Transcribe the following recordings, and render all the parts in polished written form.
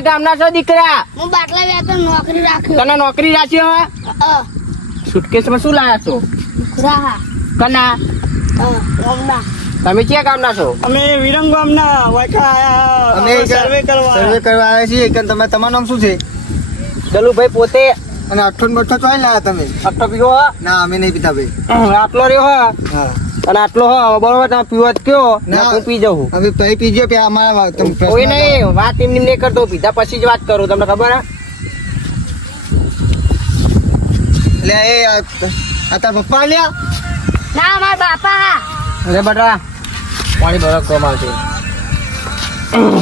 ગામના છો દીકરા? હું બાટલા વેચતો નોકરી રાખ્યો. તને નોકરી રાખ્યો? સુટકેસમાં શું લાયા છો? રાહા કના ગામના. તમે ક્યાં ગામના છો? અમે વિરંગ ગામના વાયકા આયા. અમે સર્વે કરવા આવ્યા છીએ. તમારું નામ શું છે? દલુભાઈ પોતે. અને 8 મઠો ચોઈ લાયા તમે? આટલો પીવો? ના, અમે નહીં પીતા ભાઈ. આટલો રહ્યો હા, અને આટલો હો બરોબર. તમે પીવો કયો? ના, હું પી જાઉં. હવે પછી પીજો કે અમારા કોઈ નહીં, વાત એમની નહીં કરતો, પીધા પછી જ વાત કરું. તમને ખબર હે? એટલે એ આ તાર પપ્પા લ્યા? ના મારા બાપા. અરે બટા પાણી બરફ કોમ આવશે.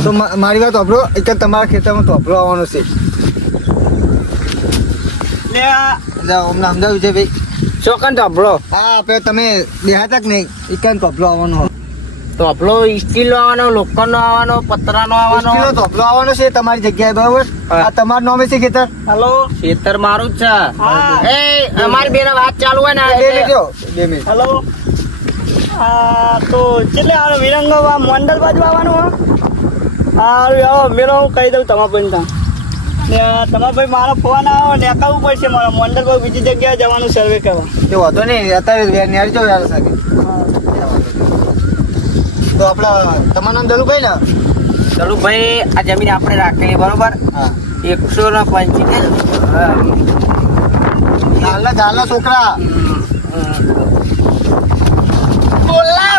તો મારી વાત વાપરો. એક તમારા ખેતરમાં તોપલો આવવાનો છે. એટલે અમને સમજાવ્યું છે ભાઈ. ચોકન તોપલો. હા, આપણે તમે દેખાતા કે નહીં? એક તોપલો આવવાનો. તોપલો સ્ટીલ નો આવવાનો, લોખંડ નો આવવાનો, પતરા નો આવવાનો. કિલો તોપલો આવવાનો છે તમારી જગ્યાએ, બરાબર? આ તમારું નામે છે ખેતર? હલો, ખેતર મારું જ છે. હા. એ અમારી બેન વાત ચાલુ હોય ને બે મિનિટ જો, 2 મિનિટ. હલો. તો કેટલે આ વિરંગ મંડળ બાજુ આવવાનું હા મેળો હું કહી દઉં તમારા ભાઈ ત્યાં તમારા ભાઈ મારો ફોન આવો ને અકાવવું પડશે મારા મંડળ પર બીજી જગ્યાએ જવાનું સર્વે કરવા. તે વાંધો નહીં, અત્યારે ન્યારી જાવ યાર સાથે. તો આપડા તમારું નામ દલુભાઈ ને? દલુભાઈ, આ જમીન આપણે રાખેલી બરોબર. હા. 175. ગાલના છોકરા.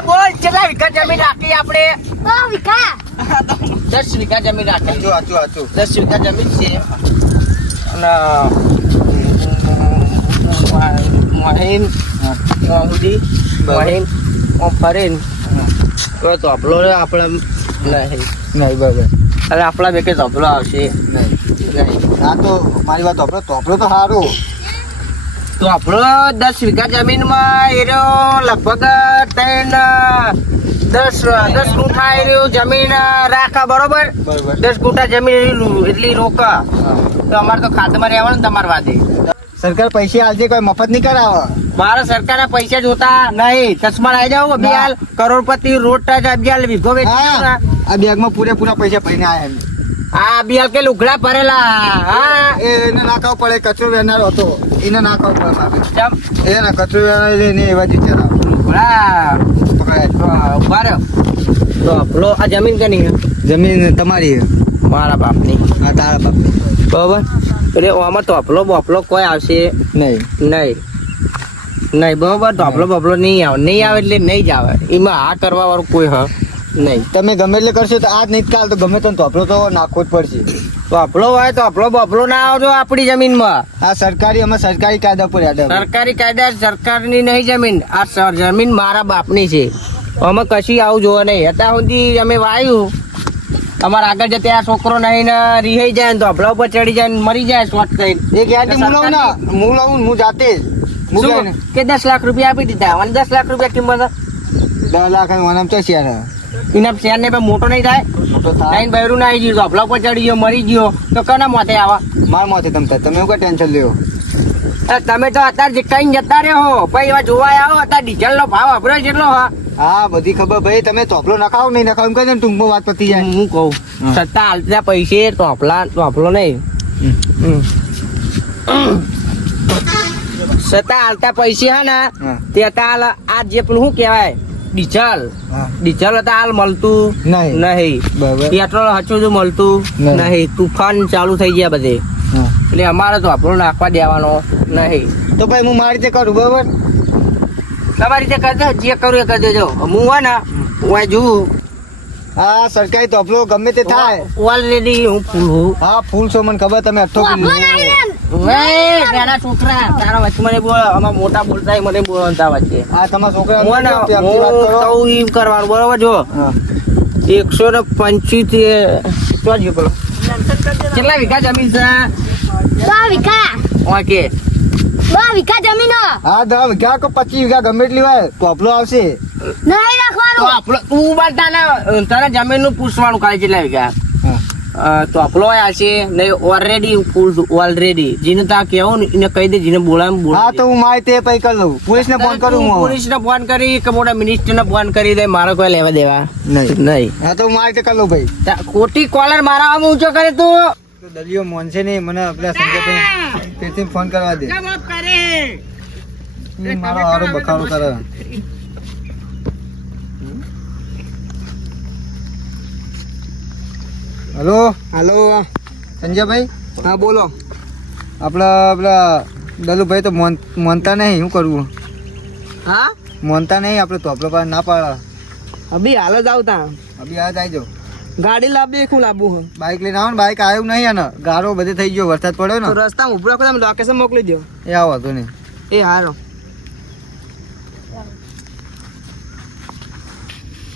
બોલ કેટલા વીઘા જમીન રાખી આપણે? 10 વીઘા. 10 વીઘા જમીન રાખી. હાચું. 10 વીઘા જમીન છે. અને મહીન ફરીન તો આપલો આપણે નહીં. બરાબર. અરે આપણા બે કે ધપલો આવશે. હા, તો મારી વાત વાપરો. તોપલો તો સારું. તો આપણો 10 વીઘા જમીનમાં એનો લગભગ 10 ગુંઠા એનું જમીન રાખા બરોબર. 10 ગુંઠા જમીન એટલી રોકા. તો અમારે તો ખાતમાં રહેવાનું ને તમારે વાદે. સરકાર પૈસા આલજે, કોઈ મફત નહીં કરાવે. મારે સરકારના પૈસા જોતા નહીં. ચશ્મા લાવી જાવ અભિયાલ કરોડપતિ રોડ અભિયાલ વીઘો વેચી હા, આ બેગમાં પૂરેપૂરા પૈસા ભરીને આયા એમ. આ અભિયાલ કે લુગડા ભરેલા. હા, એને નાખાવ પડે. કચરો વેરનાર હતો, એને નાખાવ પડે મારે. ચમ એને કચરો વેરનાર લઈને એવા જ વિચાર લુગડા ઉભા રહ્યો. તો આપણો આ જમીન કેની છે? જમીન તમારી. મારા બાપની. હા, તારા બાપ. બરોબર. એટલે આમાં ટોપલો બોપલો કોઈ આવશે નહીં. બરોબર. ટોપલો બોપલો નહીં આવે એટલે નહીં જ આવે. એમાં આ કરવા વાળું કોઈ હ નહીં. તમે ગમે એટલે કરશો તો આજ નહીં કાલ તો ગમે તો તોપલો તો નાખવો જ પડશે. ટોપલો હોય તો ટોપલો બોપલો ના આવજો આપણી જમીનમાં. આ સરકારી અમે સરકારી કાયદા પર યાદ સરકારી કાયદા સરકારની નહીં જમીન. આ જમીન મારા બાપની છે. અમે કશી આવું જોવા નહીં. અત્યાર સુધી અમે વાયું. અમારા આગળ જતે આ છોકરો નહીં ને રિહાઈ જાય ને ધોપલા ઉપર ચડી જાય ને મરી જાય શોર્ટ કરી. એ ગેરંટી હું લાવું ના, હું લાવું હું જાતે જ. કે 10 લાખ રૂપિયા આપી દીધા. અને 10 લાખ રૂપિયા કિંમત 10 લાખ નામ તો શેર એના શેર ને મોટો નહીં થાય. નહીં બૈરું ના આવી ગયું ધોપલા ઉપર ચડી ગયો મરી ગયો તો કના મોતે આવા? માર મોતે તમે એવું કઈ ટેન્શન લ્યો. તમે તો અત્યારે કઈ જતા રહ્યો પછી એવા જોવા આવો. અત્યારે ડીઝલ નો ભાવ વાપર્યો કેટલો? હા, બધી ખબર ભાઈ. તમે તોપલો નખાવો નહીં નખાવો એમ કહે ને ટૂંકમાં વાત પતી જાય. હું કહું સત્તા હાલતા પૈસે ટોપલો નહીં. સત્તા હાલતા પૈસે હે ને તે હાલ આ જે પેલું શું કેવાય ડીઝલ હતા હાલ મળતું નહીં. પેટ્રોલ હચું મળતું નહીં. તુફાન ચાલુ થઈ ગયા બધે. એટલે અમારે તો આપણો નાખવા દેવાનો નહીં. તો ભાઈ હું મારી રીતે કરું બરોબર. તમારી રીતે કરજો જે કરું એ કરી દેજો. હું હોય ને હું જોઉં. હા, સરકારી તોપલો ગમે તે થાય. ઓલરેડી હું ફૂલ હું. હા, ફૂલ છો મને ખબર. તમે અઠ્ઠો નાના છોકરા તારા વચ્ચે મને બોલ. અમાર મોટા બોલતા મને બોલતા વચ્ચે. હા, તમારા છોકરા એમ કરવાનું બરોબર. જો 125 બોલો કેટલા વીઘા જમીન છે? 10 વીઘા. ઓકે 10 વીઘા જમીન. હા, 10 વીઘા કે 25 વીઘા ગમે એટલી હોય તોપલો આવશે. નહીં રાખવાનું. તું બોલતા ને તને જમીન નું પૂછવાનું કાલે કેટલા વીઘા. ચોપલો આવશે નહીં ઓલરેડી જેને તા કેવું ને એને કહી દે જેને બોલાવે હા તો હું મારે તે પૈ કરી લઉં પોલીસ ને ફોન કરું હું પોલીસ ને ફોન કરી કે મોટા મિનિસ્ટર ને ફોન કરી દે મારો કોઈ લેવા દેવા નહીં હા તો હું મારે તે કરી લઉં ભાઈ ખોટી કોલર મારા આમ ઊંચો કરે તું તો દલિયો મોનશે નહીં મને આપણા સંજયભાઈ તેથી ફોન કરવા દે મારો હારો બખાડો કરે હેલો સંજયભાઈ હા બોલો આપણા દલુભાઈ તો મોનતા નહીં શું કરવું હા મોનતા નહીં આપણે તો આપણો પાસે ના પાડે અભી હાલ જ આવતા અભી આ જાય જો ગાડી લાવવી શું લાવવું બાઇક લઈને આવો ને બાઇક આવ્યું નહીં ને ગારો બધે થઈ ગયો વરસાદ પડ્યો ને તો રસ્તામાં ઉભો રાખો તમે લોકેશન મોકલી દો એ આવો હતો નહીં એ હારો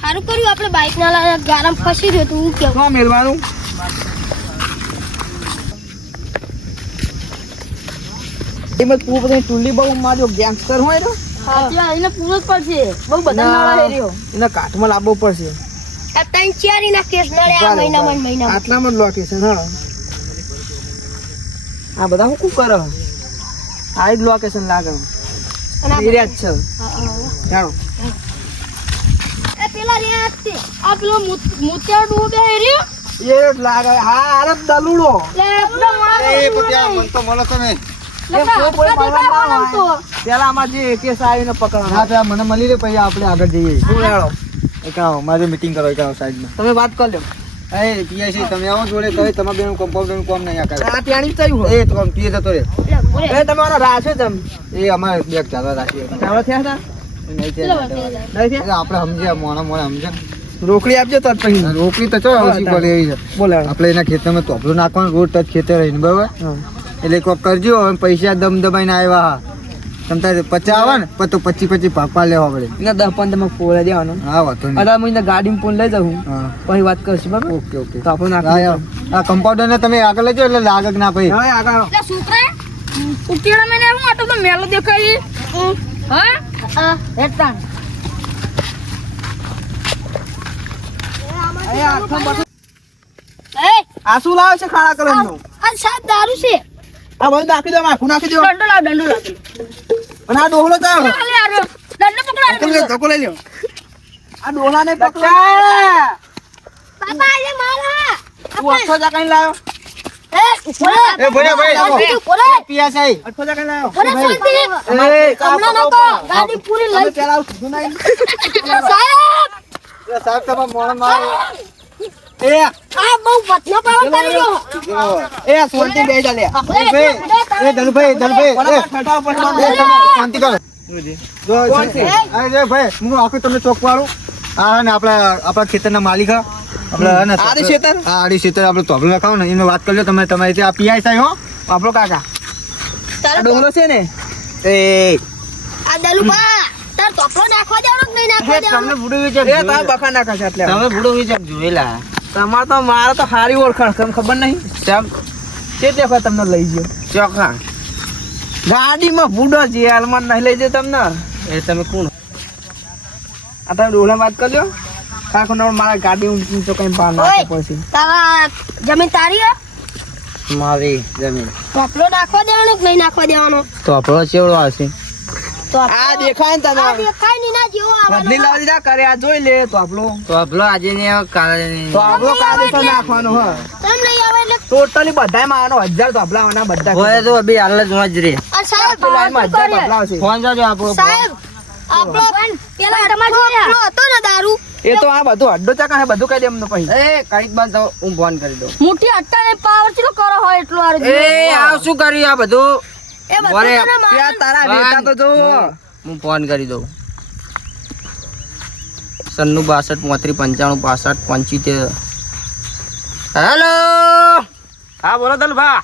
સારું કર્યું આપણે બાઇક ના લાવ્યા ગારામ ફસી રહ્યો તું હું કેવું શું મેળવાનું એમાં તું બધા ટુલ્લી બહુ માર્યો ગેંગસ્ટર હોય ને ત્યાં એને પૂરો જ પડશે બહુ બધા નળા હેર્યો એના કાઠમાં લાવવો પડશે આ ત્રણ ચારી ના કેસ નળ્યા મહિનામાં આટલામાં જ લોકેશન હા આ બધા હું શું કરે આ જ લોકેશન લાગે એરિયા જ છે ચાલો એ પેલા રે આ પેલો મુત્યા ડૂબે હેર્યો એ લાગે હા અરે દલુડો લે પૂરા મોળા એ પત્યા મન તો મળો તમે પેલા આમાં જે કેસ આવીને પકડવાનો હા પેલા મને મળી રે પછી આપણે આગળ જઈએ એક આવો મારે મીટિંગ કરો એક આવો સાઈડમાં તમે વાત કરી લો એ પીઆઈ તમે આવો જોડે કહે તમારે બેનું કમ્પાઉન્ડરનું કામ નહીં આ કરે આ ત્યાંની જ થયું એ તો પીએ જતો રે એ તમારો રાશો તમ એ અમારે બેગ ચાલવા રાખીએ ચાલો થયા હતા નહીં નહીં થયા એટલે આપણે સમજ્યા મોણા સમજે રોકડી આપજો તો પછી રોકડી તો ચો ઓછી પડે એવી છે બોલે આપણે એના ખેતરમાં તોપલું નાખવાનું રોડ ટચ ખેતર રહીને બરાબર એટલે કોક કરજો હવે પૈસા દમ દબાઈને આવ્યા તમારે 50 આવે ને તો 25 ભાગવા લેવા પડે એને 10-15 માં ફોડા દેવાનો હા વાતો નહીં અલા હું ગાડીમાં ફોન લઈ જાઉં હા પછી વાત કરશું બરાબર ઓકે ઓકે તો આપણે હા નાખી આ કમ્પાઉન્ડર ને તમે આગળ લેજો એટલે લાગે કે ના ભાઈ હા આગળ એટલે છોકરા ઉકેડા મેને હું આટલો તો મેલો દેખાય હા હેડતા એ આ શું લાવે છે ખાડા કરવાનું આ સાત દારૂ છે આ બધું નાખી દો આખું નાખી દો દંડો લાવ અને આ ડોહલો તો ખાલી આરો દંડો પકડો ધક્કો લઈ લ્યો આ ડોહલા ને પકડો પાપા આજે મારા તું 800 જા કઈ લાવ્યો એ ભાઈ પીયા સાઈ 800 જા કઈ લાવ્યો ગાડી પૂરી લઈ પેલા સુધું નહીં સાહેબ સાહેબ તમે મોણ માર એ આ બહુ પતલો પાવર કરી રહ્યો એ સોલટી બે જા લે એ દલભાઈ શાંતિ કરો જો કોણ છે? અરે ભાઈ હું આખું તમને ચોક વાળું હા ને આપણા ખેતરના માલિક આપણે હે ને આડી ખેતર? હા આડી ખેતર આપણે તોબલું નાખાવ ને એનો વાત કરી લો તમે તમારી ત્યાં પીઆઈ સાહેબ હો આપણો કાકા આ ડોંગરો છે ને એ આ દલુબા તાર ટોપલો નાખવા દેવાનો કે નહીં નાખવા તમને દેવાનો ભૂડું વિચાર એ તાર બખા નાખા છે એટલે તમે ભૂડું વિચાર જોયેલા તમારે તો મારે તો સારી ઓળખાણ તમને ખબર નહીં ચમ તે દેખો તમને લઈ ગયો ચોખા ગાડીમાં ભૂડો છે હાલમાં નહીં લઈ જાય તમને એ તમે કોણ આ તમે ડોલા વાત કરજો કાકો ને મારા ગાડી ઊંચો કઈ બહાર નાખવો પડશે તારા જમીન તારી હે મારી જમીન ટોપલો નાખવા દેવાનો કે નહીં નાખવા દેવાનો તો આપણો ચેવડો આવશે તો આ દેખાય ને આ તને દેખાય નહીં ના જેવો આવવાનો બદલી લાવી દીધા કરે આ જોઈ લે તો આપણો તો આપણો આજે ને કાલે નહીં. તો આપણો કાદે તો નાખવાનો હ તમ નહીં આવે એટલે ટોટલી બધામાં આનો 1000 ધોબલા આના બધા હોય તો અભી હાલ જ જ રે આ સાહેબ લાઈનમાં 1000 ધોબલા આવશે ફોન જાજો આપણો સાહેબ આપણો પેલા ટમાટો હતો ને દારૂ એ તો આ બધું અડ્ડો ચાકા હે બધું કહી દે એમને પછી એ કઈક બાદ તો હું ફોન કરી દઉં મુઠ્ઠી અટ્ટાને પાવર ચલો કરો હોય એટલું આરું એ આવ શું કર્યું આ બધું એ બધું બોલે, તને માર- ત્યાં તારા વેતા તો જો હું ફોન કરી દઉં 96 62 35 65 75 હેલો હા બોલો દલભા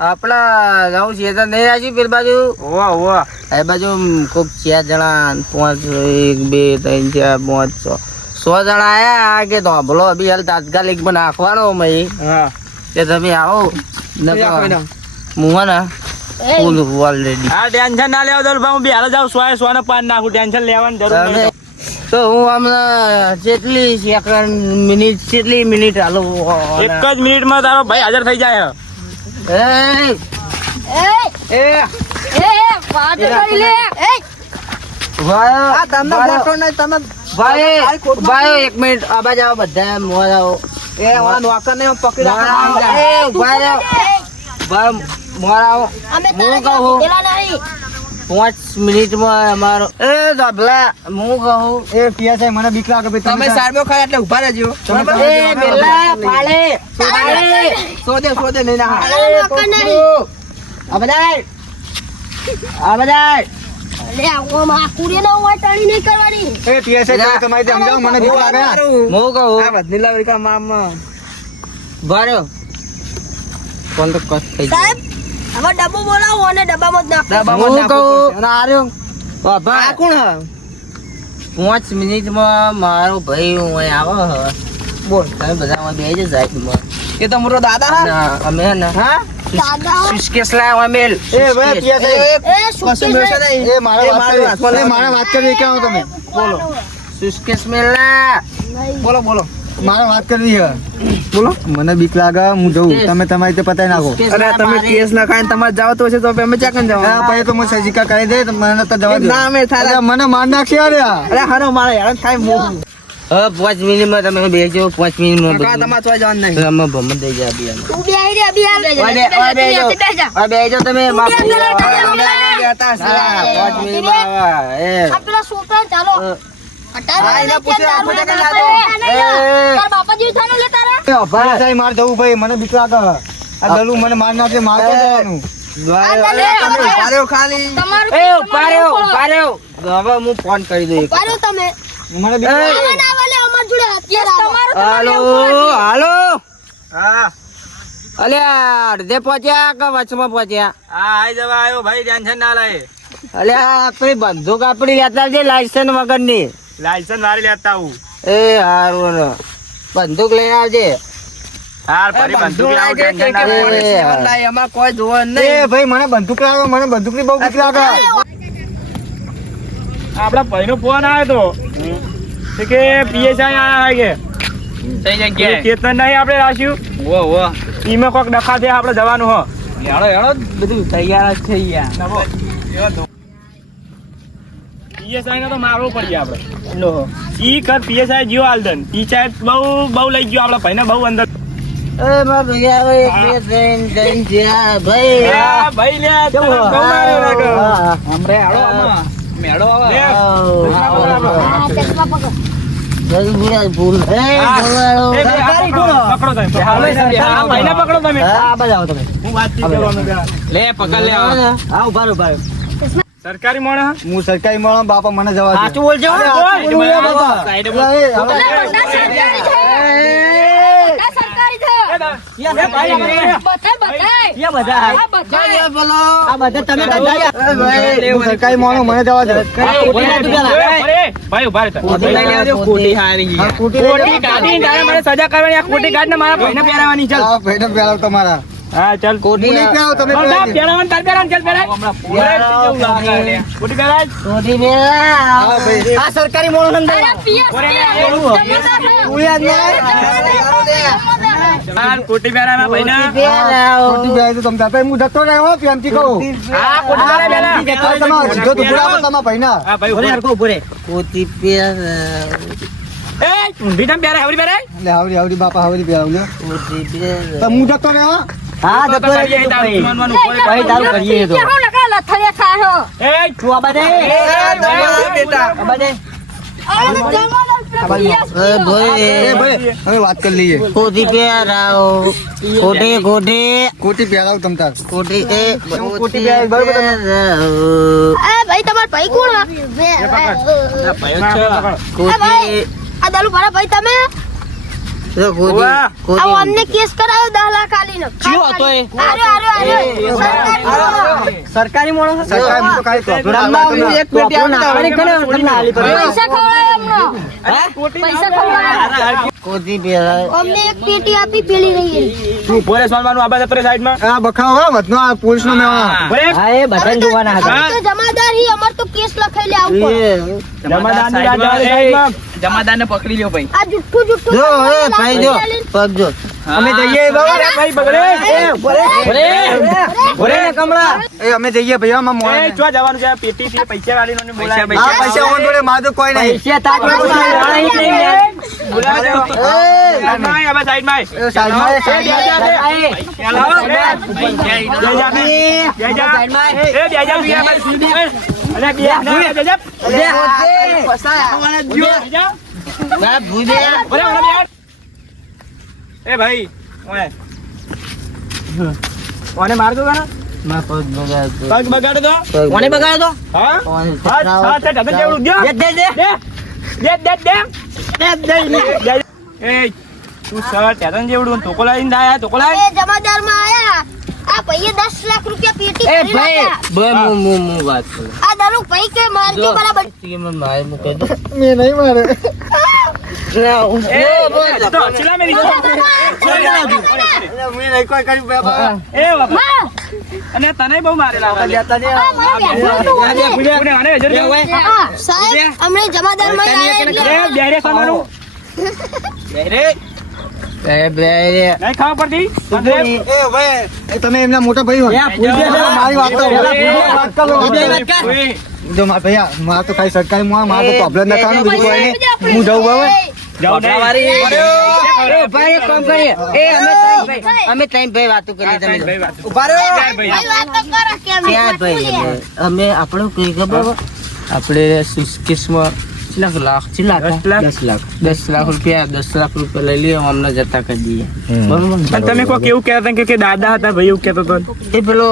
આપણા નવું ચેતન નહીં રાજી પેલી બાજુ ઓવા ઓવા એ બાજુ કોક 4 જણા 5 1 2 3 4 5 6 જણા આયા કે તો બોલો અભી હાલ તાત્કાલિક માં નાખવાનો મય હા કે તમે આવો હું હે ને ફૂલ ઓલરેડી આ ટેન્શન ના લેવા દલભા હું બિહાર જાઉં 100 ને 5 નાખું ટેન્શન લેવાની જરૂર તમે નહીં તો હું હમણાં જેટલી સેકન્ડ મિનિટ હાલો એક જ મિનિટમાં તારો ભાઈ હાજર થઈ જાય એ વાત કરી લે ભાઈ એક મિનિટ આબા જાઓ બધા મોર આવો હું કહું 5 મિનિટમાં અમારો એ ધબલા હું કહું એ પીએસઆઈ મને બીક લાગે ભાઈ તમે સાહેબો ખાય એટલે ઉભા રહેજો એ બેલા ફાળે સોદે નહીં ના આ બધા એ પીએસઆઈ તમારી ત્યાં સમજાવો મને બીક લાગે હું કહું વધનીલા વિકા મામા બારો કોણ તો કસ થઈ ગયું હવે ડબ્બો બોલાવો અને ડબ્બામાં જ નાખો હું કહું આ કોણ 5 મિનિટમાં મારો ભાઈ હું અહીં આવો બોલ તમે બધા બે જ સાહેબ એ તો મોટો દાદા અમે ને હા દાદા સુસ્કેસ લાવ અમેલ એ ભાઈ પીએસઆઈ કશું મેળશે નહીં એ મારા વાત કરવી કે આવો તમે બોલો સુસ્કેસ મેલા બોલો મારે વાત કરવી છે બોલો મને બીક લાગે હું જઉં તમે તમારી રીતે પતાઈ નાખો અરે તમે કેસ ના ખાઈને તમારે જાવ તો છે તો અમે ચાકન જાવ હા પછી તો હું સજીકા કરી દે તો મને તો જવા દે ના અમે થારા અરે મને માર નાખશે યાર અરે હારો મારે યાર થાય મો 5 મિનિટમાં તમે બેસજો 5 મિનિટમાં કા તમારે તો જવાનું નહીં અમે ભમત દઈ જાય બિયાનો તું બે આઈ રે બેજો તમે માફ તું બે હતા 5 મિનિટમાં આ પેલા છોકરા ચાલો હા, એના પૂછે, પૂછે કે ના તો. તાર બાપા જેવું થાનું લે તારા પીએસઆઈ માર જવું ભાઈ મને બીક લાગે આ ગલું મને માર નાખે માર તો જવાનું પાર્યો ખાલી તમારું એ પાર્યો હવે હું ફોન કરી દઉં એક. પાડો તમે મને બીક લાગે આવા ના વાલે અમાર જોડે હથિયાર હાલો હાલો હા અલ્યા અડધે પહોંચ્યા કે વચમાં પહોંચ્યા હા આઈ જવા આવ્યો ભાઈ ટેન્શન ના લે અલ્યા આપણી બંદૂક આપણી લેતા જે લાયસન્સ વગરની લાયસન્સ મારી લેતા હું એ હારું ને. બંદૂક લઈને આવજે હાર ફરી બંદૂક લાવો ટેન્શન ના લે એમાં કોઈ જોવા એ નહીં ભાઈ મને બંદૂક લાગે મને બંદૂકની બહુ બીક લાગે આપડા ભાઈનો ફોન આવ્યો તો કે પીએસઆઈ આયા કે થઈ એ ચેતન નહીં આપણે રાખ્યું ઈમાં કોક ડખા છે આપણે જવાનું હો હેડો બધું તૈયાર જ છે યાર પીએસઆઈ ને તો મારવું પડી આપણે ઈ કર પીએસઆઈ જીઓ આલદન પીએસઆઈ બહુ લઈ ગયો આપડા ભાઈને બહુ અંદર એ મારા ભૈયા હવે એક બે ત્રણ જ્યાં ભાઈ ભાઈ લે તને બહુ માર્યો લાગે. હમરે હેડો આમાં મેળો આવે લે. ચશ્મા પકડ જલ્દી ભૂલ એ હા. બોલાડો. એ બે હાથ પકડો તમે. આ ભાઈને પકડો તમે હા બજાવો તમે હું વાતચીત કરવાનો પેલા. લે પકડ લે હા ઉભા રહો સરકારી માણસ હું સરકારી મળો બાપા મને જવા દે સાચું બોલજો અરે, સાચું બોલું યાર બાપા. સાઈડ અરે, એ, હવે- બધા સરકારી છે બધા સરકારી છે ભાઈ બધા આ બોલો આ બધા તમે હું સરકારી મળો મને જવા દે ભાઈ ઉભા રહેતા લઈ લેજો ખોટી હારી હા, કુટી ખોટી ગાડી ને તારે મને સજા કરવાની આ ખોટી ગાડી ને મારા ભાઈને પહેરાવાની ચાલ હા ભાઈને પહેરાવ તમારા હા ચાલ હું નહીં પહેરાવ તમે પહેરાવજો. પહેરાવાનું તાર પહેરાવાનું ચાલ પહેરાય ખોટી પહેરાય સોધી મેલા હા ભાઈ આ સરકારી મોણો અરે પીએસ ચાલ ખોટી પહેરાય ભાઈને ખોટી પહેરાવ તો તમે તાપે હું જતો રહ્યો પ્રેમથી કહું હા ખોટી પહેરાય આ તમારો સીધો ટુકડા આપો તમારા ભાઈના હા ભાઈ ઉભો રહે. કોતી પેર એ ઊંધી તમ પહેરાય હવરી પહેરાય એટલે હાવડી બાપા હાવડી પહેરાવ લ્યો કોતી પેર તો હું જતો રહ્યો હા તો કરીએ તારું માનવાનું કોઈ ભાઈ તારું કરીએ તો હું લખા લથડિયા ખાયો એ તું આ બધે બેટા આ બધે અરે જમાનો પીએસ એ ભાઈ એ ભાઈ હવે વાત કરી લઈએ કોતી પેર આવો કોટી કોટી કોટી પહેરાવ તમ તાર કોટી એ હું કોટી પહેરાવ બરોબર તમે એ ભાઈ તમાર ભાઈ કોણ કોતી આ દારૂ ભરા ભાઈ તમે કોતી આવો કોતી અમને કેસ કરાયો 10 લાખ આલીને ચિયો હતો એ? આરે સરકારી મોણો. સરકાર તો કાઈ તો એક પેટી આપી દો. પૈસા ખવડાય અમને પૈસા ખવડાય કોથી પહેરાય અમને એક પેટી આપી પેલી નહીં તું પોલીસ વાળવાનું આબા જતો રે સાઈડમાં આ બખાવ હા વધનો આ પોલીસનો મેવા બોલે હા એ બધાને જોવાના હતા હા. તો જમાદાર હી અમાર તો કેસ લખાઈ લે આવું પડે. જમાદારની રાહ જોવા દે સાઈડમાં. જમાદારને પકડી લ્યો ભાઈ આ જુઠ્ઠું જો એ ભાઈ જો પગ જો અમે જઈએ બાબા અરે ભાઈ બગડે બોલે ને કમળા એ અમે જઈએ ભૈયા માં મોય એ ચો જવાનું છે પેટી થી પૈસા વાળીનો ને બોલાય આ પૈસા ઓન જોડે માર તો કોઈ નહીં પૈસા તારી પાસે નહીં લે બોલાય સાઈડમાં આબા સાઈડમાં એ સાઈડમાં એ સાઈડમાં બાપ ભૂદે એ ભાઈ કોને મારતો તને માં પગ બગાડતો પગ બગાડે તો કોને બગાડ્યો હા કોને હા હા તે ઢબે જેવડું દ્યો દે દે દે એ તું સર ટેટન જેવડું તોકો લાવીને આયા તોકો લાવી એ જમાદાર માં આયા આ ભાઈએ 10 લાખ રૂપિયા પેટી એ ભરી ભાઈ નાખ્યા. બે મુ વાત કરું આ દારૂ ભાઈ કે મારજો બરાબર કે મને મારે મૂકે દે મેં નહીં મારે ના હું એ તો ચલા મેરી મેં નહીં કોઈ કર્યું બાબા એ બાપા અને તને બહુ મારેલા હતા જતા ને આ મારા બેઠો કોને આને હજર કેવું હા સાહેબ અમને જમાદાર માં આયા એટલે એ બેરે સામાનું બેરે એ બે નહીં ખાવા પડતી એ ભાઈ એ તમે એમના મોટા ભાઈ હો મારી વાત તો વાત કરો જો માર ભૈયા માર તો ખાલી સરકારી માર તો પ્રોબ્લેમ ન થવાનું બીજું કોઈ નહીં હું જાઉં બાબા જાઓ એ ભાઈ એક કામ કરીએ એ અમે ત્રણ ભાઈ વાતો કરીએ તમે ઉભા રહો ભાઈ વાત તો કરો કેમ ત્યાં ભાઈ અમે આપણે કઈ ખબર આપણે સુસ્કેસમાં લાખ 10 લાખ રૂપિયા લઈ લઈએ અમને જતા કરી દઈએ બરોબર ને? તમે કોઈ કેવું કહેતા કે દાદા હતા ભાઈ એવું કહેતો હતો એ પેલો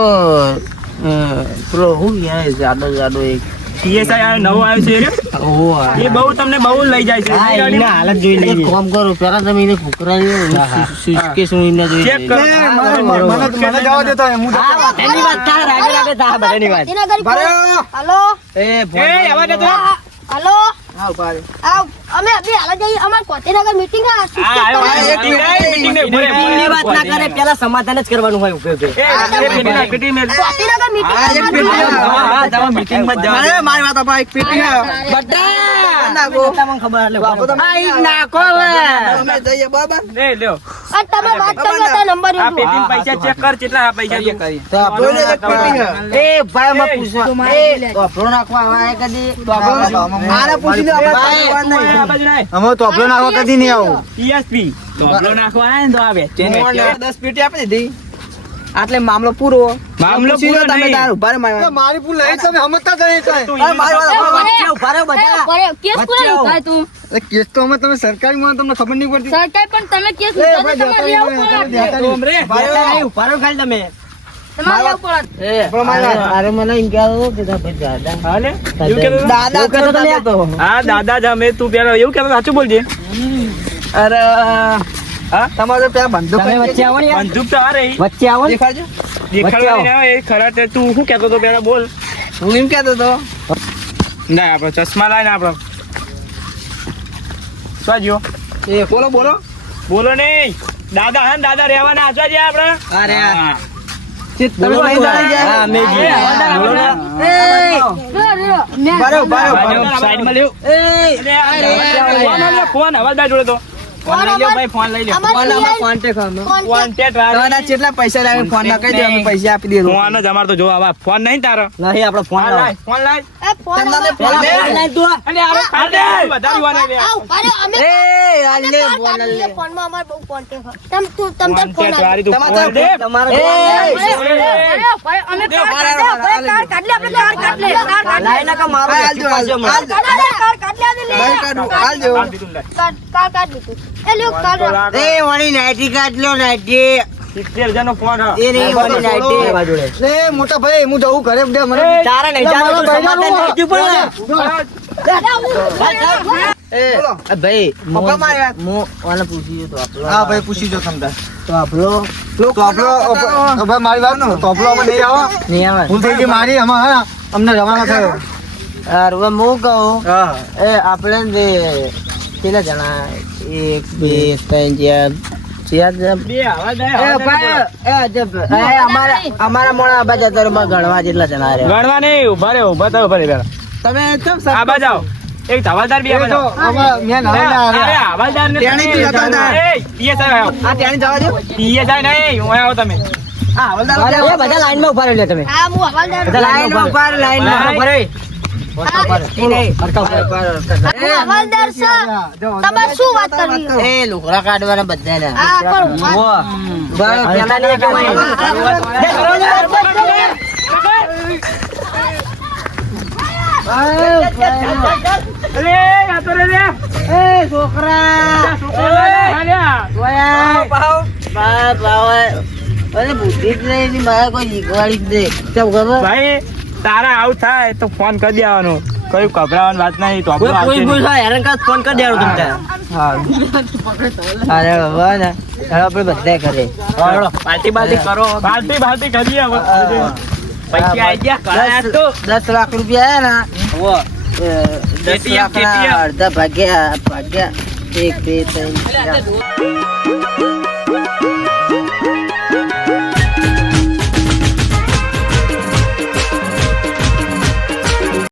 હું યાર જાડો એક પીએસઆઈ આ નવો આવ્યો છે રે. એ બહુ તમને બહુ લઈ જાય છે હાલત જોઈ લઈએ કામ કરો પેલા તમે એને ફુકરા સુસ્કેસ હું એને જોઈ ચેક કરો મને જવા દેતો હું એની વાત થાય રાગે રાગે થાય બધાની વાત હાલો એ એ અવાજ હતો હાલો હા ઉભા રહે અમે અભી હાલ જઈએ અમાર કોતેનગર મીટિંગ આ આવ્યો મીટિંગ ને ઉભો રહે. એની વાત ના કરે પેલા સમાધાન જ કરવાનું હોય ઉભે ઉભે પેટી મેલ કોતેનગર મીટિંગ મારી વાત આપા એક પેટી જઈએ બાબા લે લ્યો તમે વાત કરો તો નંબર આ પેટી પૈસા ચેક કર કેટલા આ પૈસા ચેક કરી આ બાજુ નાય. અમે તો આપણો નાખવા કદી નહીં આવું PSP તોબલો નાખવાના ને તો આવે તેને 10 પેટી આપી દીધી આટલે મામલો પૂરો મામલો પૂરો તમે નહીં. તાર ઉભા રહો મારી વાત. મારી ભૂલ નહીં તમે સમજતા જ નહીં કાંઈ. તું કેસ કોને ઉઠાય તું એ કેસ તો અમે તમે સરકારી માં તમને ખબર નહીં પડતી સરકાર પણ તમે કેસ ઉઠાય તો તમારે લેવું પડે તું હમરે. તમારે લેવું પડે અરે મને એમ કહેતો કે ભાઈ દાદા હાલે એવું કહેતો હતો? દાદા એવું કહેતો તો લે. તો હા દાદા જ અમે તું પેલા એવું કહેતો હતો, સાચું બોલજે અરે હા તમારે પેલા બંદૂક તમે વચ્ચે આવો ને યાર. બંદૂક તો આ રહી વચ્ચે આવો ને. દેખાડજો દેખાડવા નહીં આવે, એ ખરા તે તું શું કહેતો હતો પેલા બોલ હું એમ કહેતો તો ના આપણો ચશ્મા લાવીને આપણો શું જ્યો એ બોલો બોલો બોલો નહીં દાદા હા ને દાદા રહેવાના આચવા છે આપણે અરે હા. તમે નહીં જાણી ગયા? હા, મેં એ, આવાજ બોલો આવે. બારો બારો સાઈડમાં લ્યો. અરે, ફોન આલ્યો, ફોન અવાજ બાય જોડે તો ફોન લઈ લ્યો ભાઈ, ફોન લઈ લ્યો. ફોન અમે કોન્ટેક્ટ અમે કોન્ટેક્ટ વાળો. તમારા કેટલા પૈસા લાગે ફોન ના કહી દે અમે પૈસા આપી દે ફોન જ અમારો તો જો આવા ફોન નહીં તારો નહીં આપણો ફોન ફોન લાવો. લાય, ફોન લાય. તમને ફોન પેલા લે. ફોન લાવી તું. અને આરો ખાઈ દે. વધારે યુવાને લે. ફોનમાં અમાર બહુ કોન્ટેક્ટ હોય તમ ફોન કોન્ટેક્ટ વાળી તું તમારે ફોન દે. તમારો એ, અમે કાર્ડ કાઢ લે આપણે કાર્ડ કાઢ લે કાર્ડ લાઈ ના કા મારો હાલ જો, હાલ જો, હાલ જો. કાઢ લે બાય કાઢું, હાલ જો. હાલ દીધું લે. કાઢ દીધું એ લ્યો કાર્ડ એ વળી નાઈટી કાઢ લો નાઈટી 70,000 નો ફોન હા. એ નહીં વળી નાઈટી લે મોટા ભાઈ હું જવું ઘરે બે મને તારે નહીં જાતો તો સમાધાન નાખ્યું પણ એ ભાઈ પપ્પા મારી વાત. હું ઓને પૂછી તો આપણો હા ભાઈ પૂછી જો તમને તો આપણો તો આપણો ભાઈ મારી વાત તો આપણો અમે નહીં આવો નહીં આવે ભૂલ થઈ ગઈ મારી અમારે હા, અમને રવાના થયો યાર હવે હું કહું હા એ આપણે જે કેટલા જણા એક બે ત્રણ ચાર બે આવા જાય, એ આવા ભાઈ, જાય. એ અમારા મોણા આબા જતો રહ્યો, મારા ગણવા જેટલા જણા રહ્યા. ગણવા નહીં, ઉભા રહે પેલા. તમે કેમ આ બાજુ આવો. એક હવાલદાર બે એ તો આમાં મેં નવે ના અરે આવ્યા. હવાલદાર ને ત્યાંની તું જતા હતા. પીએસઆઈ આવો. આ ત્યાંની જવા દો. પીએસઆઈ નહીં, હું આવો તમે. હા, હવાલદાર બધા લાઈનમાં ઉભા રહ્યો તમે. હા હું હવાલદાર બધા લાઈનમાં ઉભા રહો, લાઈનમાં ઉભા રહો. એ નહીં. હું હવાલદાર છે તમારે શું વાત કરવી એ લુગડા કાઢવાના બધાને. હા કરું વાહ. બરાબર, પેલા નહીં કહેવાય. અરે આ તો રે રે. એ છોકરા અલ્યા. અરે બુદ્ધિ જ નહીં, મારે કોઈ શીખવાડી જ નહીં. કેમ ખબર? ભાઈ તારા આવું થાય તો ફોન કરી દેવાનો, કઈ ગભરાવાની વાત નહીં. તો કોઈ કોઈ ભૂલ થાય, હેરાન કાં ફોન કરી દેવાનો તમને. અરે બાબા ને, હવે આપણે બધાય કરીએ. પાર્ટી કરો, પાર્ટી કરીએ હવે. પૈસા આઈ ગયા, કરાયા તો. 10 લાખ રૂપિયા આયા ને, 10 KTM. લાખ અડધા ભાગ્યા 1 2 3 4